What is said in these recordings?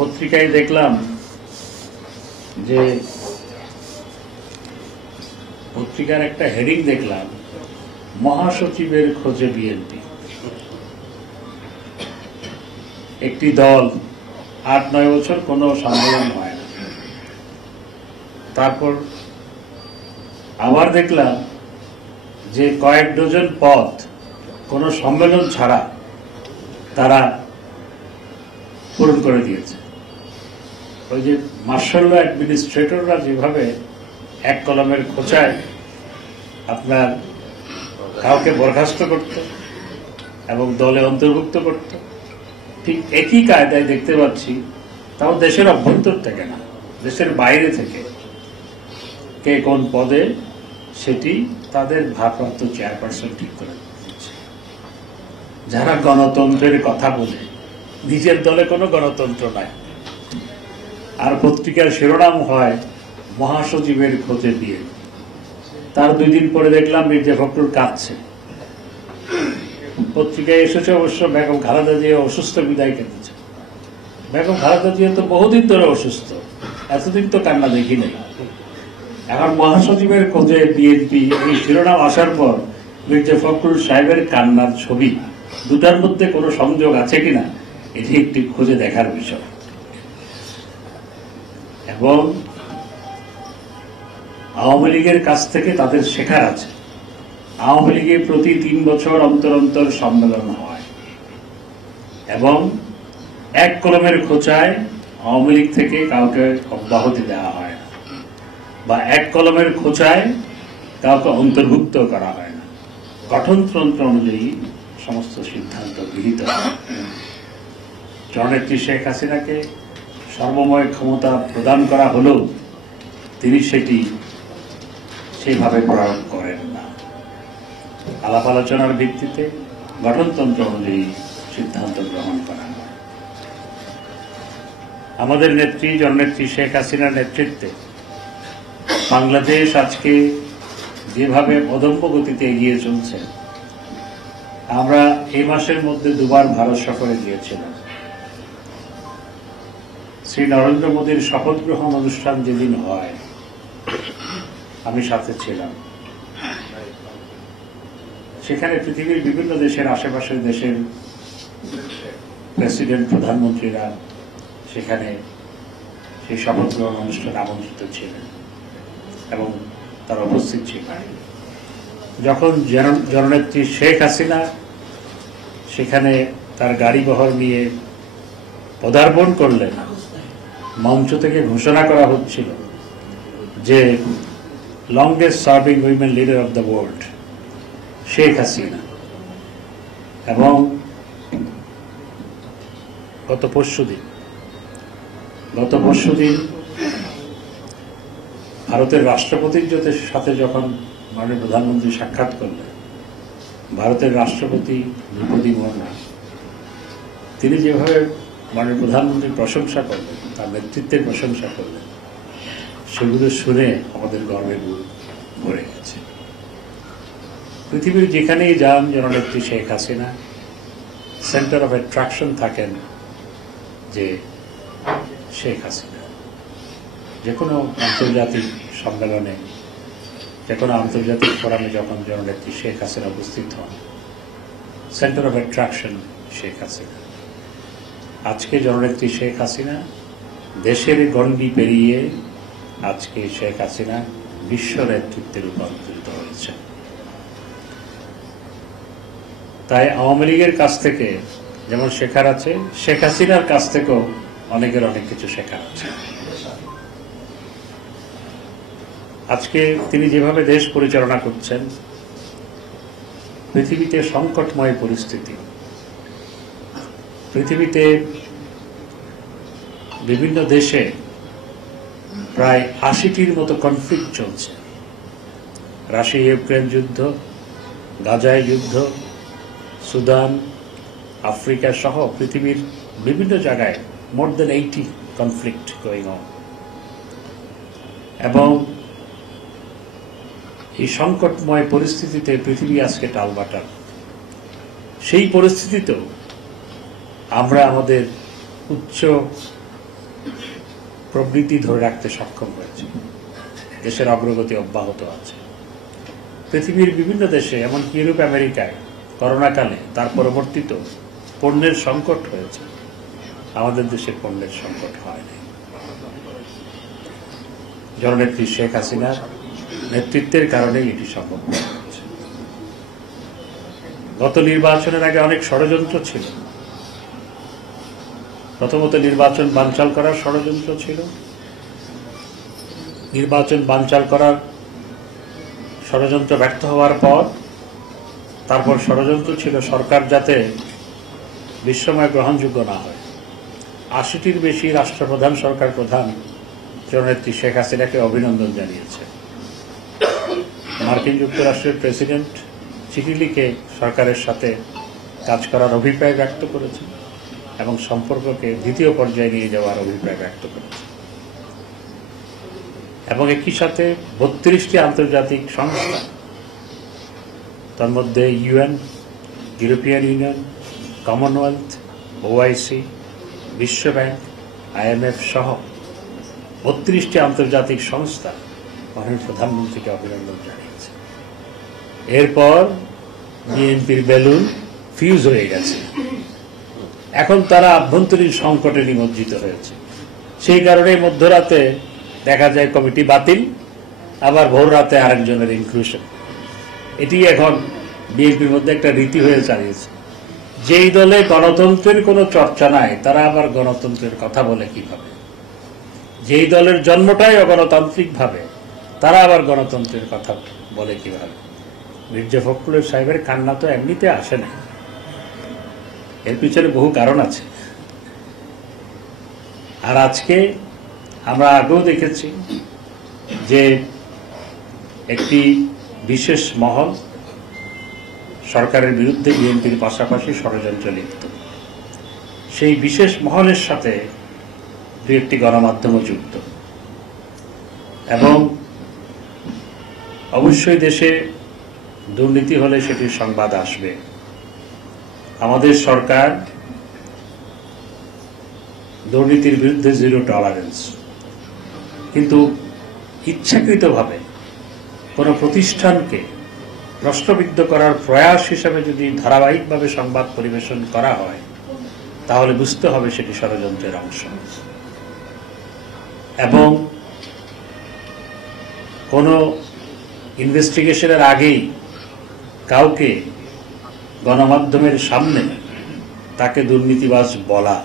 পত্রিকায় দেখলাম যে পত্রিকার একটা হেডিং দেখলাম, মহাসচিবের খোঁজে বিএনপি। একটি দল ৮-৯ বছর কোনো সম্মেলন হয় না, তারপর আবার দেখলাম যে কয়েক ডজন পদ কোনো সম্মেলন ছাড়া তারা পূরণ করে দিয়েছে। ওই যে মার্শাল ল অ্যাডমিনিস্ট্রেটররা যেভাবে এক কলমের খোঁচায় আপনার কাউকে বরখাস্ত করত এবং দলে অন্তর্ভুক্ত করত, ঠিক একই কায়দায় দেখতে পাচ্ছি, তাও দেশের অভ্যন্তর থেকে না, দেশের বাইরে থেকে কে কোন পদে সেটি তাদের ভারপ্রাপ্ত চেয়ারপারসন ঠিক করে দিচ্ছে। যারা গণতন্ত্রের কথা বলে, নিজের দলে কোনো গণতন্ত্র নাই, আর পত্রিকার শিরোনাম হয় মহাসচিবের খোঁজে বিয়ে। তার 2 দিন পরে দেখলাম মির্জা ফখরুল কাঁদছে। পত্রিকায় এসেছে অবশ্য বেগম খালেদা জিয়া অসুস্থ বিদায় কেঁদেছে। বেগম খালেদা জিয়া তো বহুদিন ধরে অসুস্থ, এতদিন তো কান্না দেখি নাই। এখন মহাসচিবের খোঁজে বিএনপি এই শিরোনাম আসার পর মির্জা ফখরুল সাহেবের কান্নার ছবি, দুটার মধ্যে কোনো সংযোগ আছে কিনা এটি একটি খুঁজে দেখার বিষয়। এবং আওয়ামী লীগের কাছ থেকে তাদের শেখার আছে। আওয়ামী লীগে প্রতি 3 বছর অন্তর অন্তর সম্মেলন হয় এবং এক কলমের খোঁচায় আওয়ামী লীগ থেকে কাউকে অব্যাহতি দেওয়া হয় না, বা এক কলমের খোঁচায় কাউকে অন্তর্ভুক্ত করা হয় না। গঠনতন্ত্র অনুযায়ী সমস্ত সিদ্ধান্ত গৃহীত হয়। জননেত্রী শেখ হাসিনাকে সর্বময় ক্ষমতা প্রদান করা হলেও তিনি সেটি সেইভাবে প্রয়োগ করেন না। আলাপ আলোচনার ভিত্তিতে গঠনতন্ত্র অনুযায়ী সিদ্ধান্ত গ্রহণ করা হয়। আমাদের নেত্রী জননেত্রী শেখ হাসিনার নেতৃত্বে বাংলাদেশ আজকে যেভাবে অদম্য গতিতে এগিয়ে চলছে, আমরা এই মাসের মধ্যে 2 বার ভারত সফরে গিয়েছিলাম। শ্রী নরেন্দ্র মোদীর শপথ গ্রহণ অনুষ্ঠান যেদিন হয় আমি সাথে ছিলাম। সেখানে পৃথিবীর বিভিন্ন দেশের, আশেপাশের দেশের প্রেসিডেন্ট, প্রধানমন্ত্রীরা সেখানে সেই শপথ গ্রহণ অনুষ্ঠানে আমন্ত্রিত ছিলেন এবং তারা উপস্থিত ছিলেন। যখন জননেত্রী শেখ হাসিনা সেখানে তার গাড়ি বহর নিয়ে পদার্পণ করলেন, মঞ্চ থেকে ঘোষণা করা হচ্ছিল যে longest serving women leader of the world Sheikh Hasina. এবং গত পরশুদিন ভারতের রাষ্ট্রপতির সাথে যখন মাননীয় প্রধানমন্ত্রী সাক্ষাৎ করলেন, ভারতের রাষ্ট্রপতি দ্রৌপদী মুর্মু তিনি যেভাবে মাননীয় প্রধানমন্ত্রীর প্রশংসা করলেন, তার নেতৃত্বের প্রশংসা করলেন, সেগুলো শুনে আমাদের গর্বে ভরে গেছে। পৃথিবীর যেখানেই যান জননেত্রী Sheikh Hasina centre of attraction থাকেন যে শেখ হাসিনা। যে কোনো আন্তর্জাতিক সম্মেলনে, যে কোনো আন্তর্জাতিক ফোরামে যখন জননেত্রী শেখ হাসিনা উপস্থিত হন, centre of attraction Sheikh Hasina. আজকে জননেত্রী শেখ হাসিনা দেশের গণ্ডি পেরিয়ে আজকে শেখ হাসিনা বিশ্ব নেতৃত্বে রূপান্তরিত হয়েছে। তাই আওয়ামী লীগের কাছ থেকে যেমন শেখার আছে, শেখ হাসিনার কাছ থেকেও অনেকের অনেক কিছু শেখার আছে। আজকে তিনি যেভাবে দেশ পরিচালনা করছেন, পৃথিবীতে সংকটময় পরিস্থিতি, পৃথিবীতে বিভিন্ন দেশে প্রায় ৮০টির মতো কনফ্লিক্ট চলছে। রাশিয়া ইউক্রেন যুদ্ধ, গাজায় যুদ্ধ, সুদান, আফ্রিকা সহ পৃথিবীর বিভিন্ন জায়গায় মোর দেন 80 কনফ্লিক্ট গোয়িং অন। এবং এই সংকটময় পরিস্থিতিতে পৃথিবী আজকে টালবাটাল। সেই পরিস্থিতিতেও আমরা আমাদের উচ্চ প্রবৃদ্ধি ধরে রাখতে সক্ষম হয়েছে, দেশের অগ্রগতি অব্যাহত আছে। পৃথিবীর বিভিন্ন দেশে, এমনকি ইউরোপ আমেরিকায় করোনাকালে তার পরবর্তীত পণ্যের সংকট হয়েছে, আমাদের দেশে পণ্যের সংকট হয়নি। জননেত্রী শেখ হাসিনার নেতৃত্বের কারণেই এটি সম্ভব হয়েছে। গত নির্বাচনের আগে অনেক ষড়যন্ত্র ছিল। প্রথমত নির্বাচন বানচাল করার ষড়যন্ত্র ছিল। নির্বাচন বানচাল করার ষড়যন্ত্র ব্যর্থ হওয়ার পর তারপর ষড়যন্ত্র ছিল সরকার যাতে বিশ্বময় গ্রহণযোগ্য না হয়। ৮০টির বেশি রাষ্ট্রপ্রধান, সরকার প্রধান জননেত্রী শেখ হাসিনাকে অভিনন্দন জানিয়েছে। মার্কিন যুক্তরাষ্ট্রের প্রেসিডেন্ট চিঠি লিখে সরকারের সাথে কাজ করার অভিপ্রায় ব্যক্ত করেছে এবং সম্পর্ককে দ্বিতীয় পর্যায়ে নিয়ে যাওয়ার অভিপ্রায় ব্যক্ত করেছে। এবং একই সাথে ৩২টি আন্তর্জাতিক সংস্থা, তার মধ্যে UN, European union, Commonwealth, OIC, বিশ্বব্যাংক, আইএমএফ সহ ৩২টি আন্তর্জাতিক সংস্থা মাননীয় প্রধানমন্ত্রীকে অভিনন্দন জানিয়েছে। এরপর বিএনপির বেলুন ফিউজ হয়ে গেছে। এখন তারা আভ্যন্তরীণ সংকটে নিমজ্জিত হয়েছে। সেই কারণে মধ্যরাতে দেখা যায় কমিটি বাতিল, আবার ভোর রাতে আরেকজনের ইনক্লুশন। এটি এখন বিএনপির মধ্যে একটা রীতি হয়ে চালিয়েছে। যেই দলে গণতন্ত্রের কোনো চর্চা নাই, তারা আবার গণতন্ত্রের কথা বলে কিভাবে? যেই দলের জন্মটাই অগণতান্ত্রিক ভাবে, তারা আবার গণতন্ত্রের কথা বলে কিভাবে? মির্জা ফখরুল সাহেবের কান্না তো এমনিতে আসে না, এর পিছনে বহু কারণ আছে। আর আজকে আমরা আগেও দেখেছি যে একটি বিশেষ মহল সরকারের বিরুদ্ধে বিএনপির পাশাপাশি ষড়যন্ত্রে লিপ্ত। সেই বিশেষ মহলের সাথে দু একটি গণমাধ্যমও যুক্ত। এবং অবশ্যই দেশে দুর্নীতি হলে সেটির সংবাদ আসবে। আমাদের সরকার দুর্নীতির বিরুদ্ধে জিরো টলারেন্স, কিন্তু ইচ্ছাকৃতভাবে কোনো প্রতিষ্ঠানকে প্রশ্নবিদ্ধ করার প্রয়াস হিসাবে যদি ধারাবাহিকভাবে সংবাদ পরিবেশন করা হয়, তাহলে বুঝতে হবে সেটি ষড়যন্ত্রের অংশ। এবং কোনো ইনভেস্টিগেশনের আগেই কাউকে গণমাধ্যমের সামনে তাকে দুর্নীতিবাজ বলা,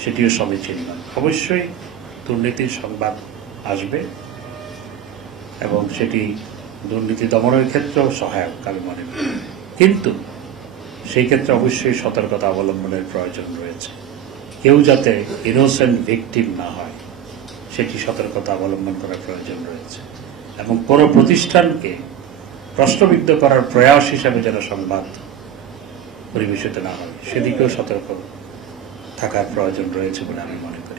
সেটিও সমীচীন নয়। অবশ্যই দুর্নীতির সংবাদ আসবে এবং সেটি দুর্নীতি দমনের ক্ষেত্রেও সহায়ক আমি মনে করি, কিন্তু সেই ক্ষেত্রে অবশ্যই সতর্কতা অবলম্বনের প্রয়োজন রয়েছে। কেউ যাতে ইনোসেন্ট ভিকটিম না হয়, সেটি সতর্কতা অবলম্বন করার প্রয়োজন রয়েছে। এবং কোনো প্রতিষ্ঠানকে প্রশ্নবিদ্ধ করার প্রয়াস হিসাবে যেন সংবাদ পরিবেশিত না হয়, সেদিকেও সতর্ক থাকার প্রয়োজন রয়েছে বলে আমি মনে করি।